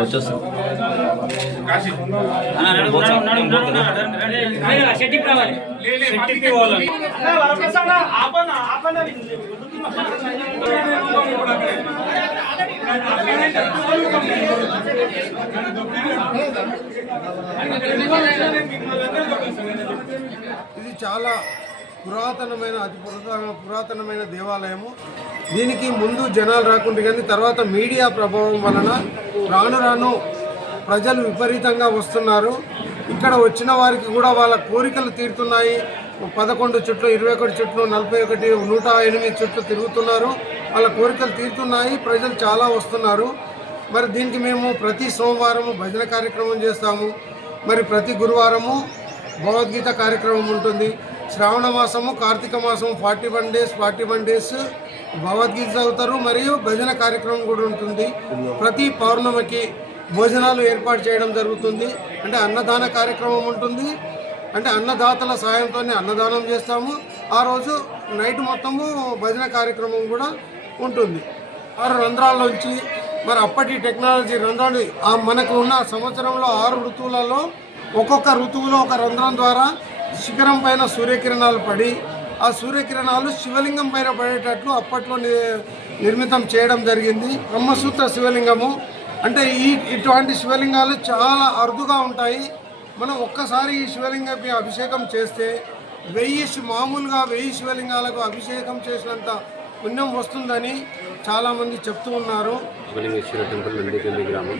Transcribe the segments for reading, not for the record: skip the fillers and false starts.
వచ్చేస్తాం. ఇది చాలా పురాతనమైన అతి పురాతనమైన దేవాలయము. దీనికి ముందు జనాలు రాకుండా కానీ తర్వాత మీడియా ప్రభావం వలన రాను రాను ప్రజలు విపరీతంగా వస్తున్నారు. ఇక్కడ వచ్చిన వారికి కూడా వాళ్ళ కోరికలు తీరుతున్నాయి. 11 చుట్లు, 21 చుట్లు, 41, 108 చుట్లు తిరుగుతున్నారు. వాళ్ళ కోరికలు తీరుతున్నాయి. ప్రజలు చాలా వస్తున్నారు. మరి దీనికి మేము ప్రతి సోమవారము భజన కార్యక్రమం చేస్తాము. మరి ప్రతి గురువారము భగవద్గీత కార్యక్రమం ఉంటుంది. శ్రావణ మాసము, కార్తీక మాసము 41 డేస్ భగవద్గీత చదువుతారు. మరియు భజన కార్యక్రమం కూడా ఉంటుంది. ప్రతి పౌర్ణమికి భోజనాలు ఏర్పాటు చేయడం జరుగుతుంది. అంటే అన్నదాన కార్యక్రమం ఉంటుంది. అంటే అన్నదాతల సాయంతో అన్నదానం చేస్తాము. ఆ రోజు నైట్ మొత్తము భజన కార్యక్రమం కూడా ఉంటుంది. 6 రంధ్రాల్లోంచి మరి అప్పటి టెక్నాలజీ రంధ్రాలు మనకు ఉన్న సంవత్సరంలో 6 ఋతువులలో ఒక్కొక్క ఋతువులో ఒక రంధ్రం ద్వారా శిఖరం పైన సూర్యకిరణాలు పడి ఆ సూర్యకిరణాలు శివలింగం పైన పడేటట్లు అప్పట్లో నిర్మితం చేయడం జరిగింది. బ్రహ్మసూత్ర శివలింగము అంటే ఇటువంటి శివలింగాలు చాలా అరుదుగా ఉంటాయి. మనం ఒక్కసారి ఈ శివలింగంపై అభిషేకం చేస్తే మామూలుగా 1000 శివలింగాలకు అభిషేకం చేసినంత పుణ్యం వస్తుందని చాలామంది చెప్తూ ఉన్నారు. శివలింగేశ్వర టెంపుల్ నందికంది గ్రామం,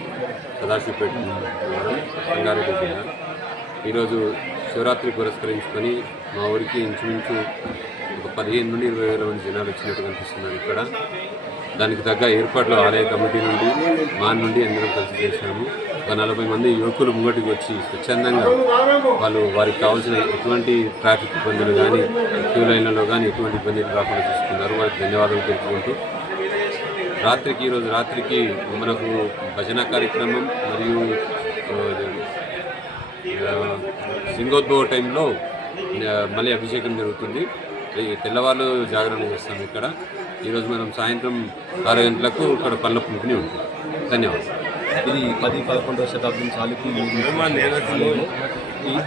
సదాశివపేట మండలం, రంగారెడ్డి జిల్లా. ఈరోజు శివరాత్రి పురస్కరించుకొని మా ఊరికి ఇంచుమించు ఒక 15 నుండి 20 వేల మంది జనాలు వచ్చినట్టు కనిపిస్తున్నారు. ఇక్కడ దానికి తగ్గ ఏర్పాట్లు ఆలయ కమిటీ నుండి మా నుండి అందరం కలిసి చేశాము. ఒక 40 మంది యువకులు ముంగటికి వచ్చి స్వచ్ఛందంగా వాళ్ళు వారికి కావాల్సిన ఎటువంటి ట్రాఫిక్ ఇబ్బందులు కానీ క్యూ లైన్లలో కానీ ఎటువంటి ఇబ్బందులు రాకుండా చూసుకున్నారు. వారికి ధన్యవాదాలు తెలుపుకుంటూ ఈరోజు రాత్రికి మనకు భజన కార్యక్రమం మరియు సింగోద్భవ టైంలో మళ్ళీ అభిషేకం జరుగుతుంది. తెల్లవాళ్ళు జాగరణ చేస్తాం ఇక్కడ. ఈరోజు మనం సాయంత్రం 6 గంటలకు ఇక్కడ పళ్ళ పంపిణీ ఉంటుంది. ధన్యవాదాలు. ఇది 10-11వ శతాబ్దం చాలుకి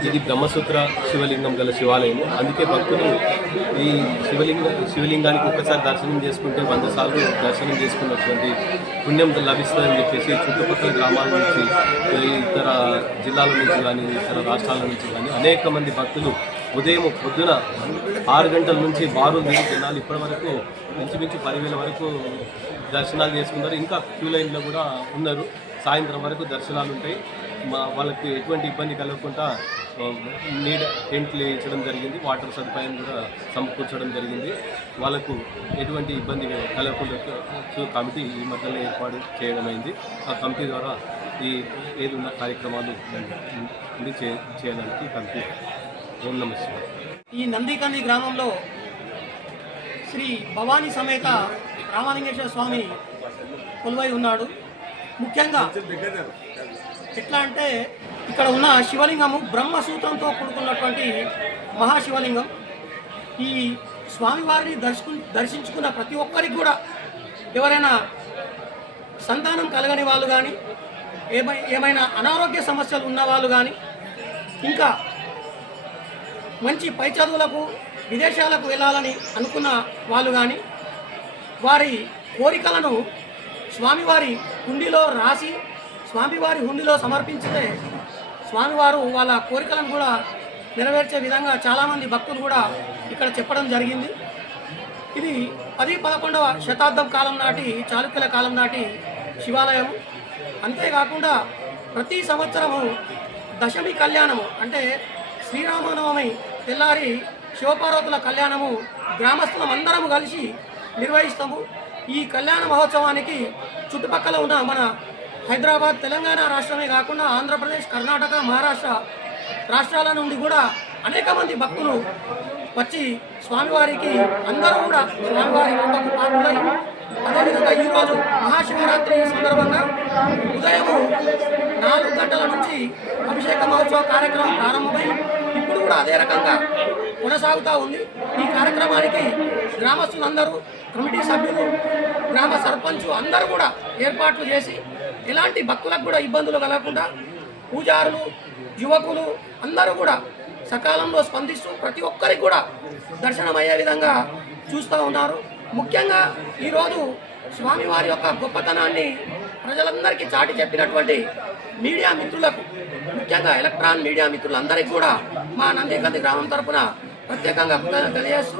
ఇది బ్రహ్మసూత్ర శివలింగం గల శివాలయము. అందుకే భక్తులు ఈ శివలింగానికి ఒక్కసారి దర్శనం చేసుకుంటే 100 సార్లు దర్శనం చేసుకున్నటువంటి పుణ్యం లభిస్తుందని చెప్పేసి చుట్టుపక్కల గ్రామాల నుంచి, ఇతర జిల్లాల నుంచి కానీ, ఇతర రాష్ట్రాల నుంచి కానీ అనేక మంది భక్తులు పొద్దున 6 గంటల నుంచి బారులు దిగి జనాలు ఇప్పటి వరకు ఇంచుమించు 10,000 వరకు దర్శనాలు చేసుకున్నారు. ఇంకా క్యూ లైన్లో కూడా ఉన్నారు. సాయంత్రం వరకు దర్శనాలు ఉంటాయి. వాళ్ళకి ఎటువంటి ఇబ్బంది కలగకుండా నీడ టెంట్లు వేయించడం జరిగింది. వాటర్ సదుపాయం కూడా సమకూర్చడం జరిగింది. వాళ్ళకు ఎటువంటి ఇబ్బంది కలగకుండా కమిటీ ఈ మధ్యలో ఏర్పాటు చేయడమైంది. ఆ కమిటీ ద్వారా ఏదున్న కార్యక్రమాలు చేయడానికి కమిటీ. ఓం నమః శివాయ. ఈ నందికంది గ్రామంలో శ్రీ భవానీ సమేత రామలింగేశ్వర స్వామి కొలువై ఉన్నాడు. ముఖ్యంగా ఎట్లా అంటే ఇక్కడ ఉన్న శివలింగము బ్రహ్మసూత్రంతో కూడుకున్నటువంటి మహాశివలింగం. ఈ స్వామివారిని దర్శించుకున్న ప్రతి ఒక్కరికి కూడా ఎవరైనా సంతానం కలగని వాళ్ళు కానీ, ఏమైనా అనారోగ్య సమస్యలు ఉన్న వాళ్ళు కానీ, ఇంకా మంచి పై చదువులకు విదేశాలకు వెళ్ళాలని అనుకున్న వాళ్ళు కానీ వారి కోరికలను స్వామివారి హుండీలో రాసి స్వామివారి హుండీలో సమర్పించితే స్వామివారు వాళ్ళ కోరికలను కూడా నెరవేర్చే విధంగా చాలామంది భక్తులు కూడా ఇక్కడ చెప్పడం జరిగింది. ఇది 10-11వ శతాబ్దం కాలం నాటి, చాళుక్యుల కాలం నాటి శివాలయం. అంతేకాకుండా ప్రతి సంవత్సరము దశమి కళ్యాణము అంటే శ్రీరామనవమి తెల్లారి శివపార్వతుల కళ్యాణము గ్రామస్తులం అందరము కలిసి నిర్వహిస్తాము. ఈ కళ్యాణ మహోత్సవానికి చుట్టుపక్కల ఉన్న మన హైదరాబాద్, తెలంగాణ రాష్ట్రమే కాకుండా ఆంధ్రప్రదేశ్, కర్ణాటక, మహారాష్ట్ర రాష్ట్రాల నుండి కూడా అనేక మంది భక్తులు వచ్చి స్వామివారికి అందరూ కూడా స్వామివారి కృపకు పాత్రులై, అదేవిధంగా ఈరోజు మహాశివరాత్రి సందర్భంగా ఉదయము 4 గంటల నుంచి అభిషేక మహోత్సవ కార్యక్రమం ప్రారంభమై ఇప్పుడు కూడా అదే రకంగా కొనసాగుతూ ఉంది. ఈ కార్యక్రమానికి గ్రామస్తులందరూ, కమిటీ సభ్యులు, గ్రామ సర్పంచ్ అందరూ కూడా ఏర్పాట్లు చేసి ఎలాంటి భక్తులకు కూడా ఇబ్బందులు కలగకుండా పూజారులు యువకులు అందరూ కూడా సకాలంలో స్పందిస్తూ ప్రతి ఒక్కరికి కూడా దర్శనం అయ్యే విధంగా చూస్తూ ఉన్నారు. ముఖ్యంగా ఈరోజు స్వామివారి యొక్క గొప్పతనాన్ని ప్రజలందరికీ చాటి చెప్పినటువంటి మీడియా మిత్రులకు, ముఖ్యంగా ఎలక్ట్రాన్ మీడియా మిత్రులందరికీ కూడా మా నందికంది గ్రామం తరపున ప్రత్యేకంగా కృతజ్ఞతలు తెలియజేస్తూ